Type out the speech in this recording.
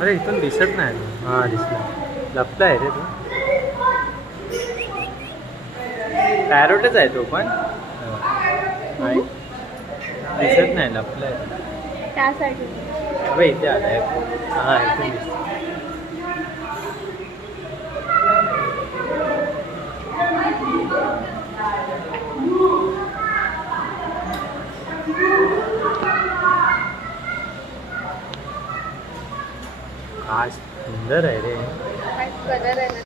अरे इथून दिसत नाही तो. हा दिसला. लपलाय रे तो. पॅरोटच आहे तो पण. नाही. दिसत नाही, लपलाय. त्यासाठी अबे इथे आलाय. हा इथून दिसत. हा सुंदर आहे रे. कलर आहे ना.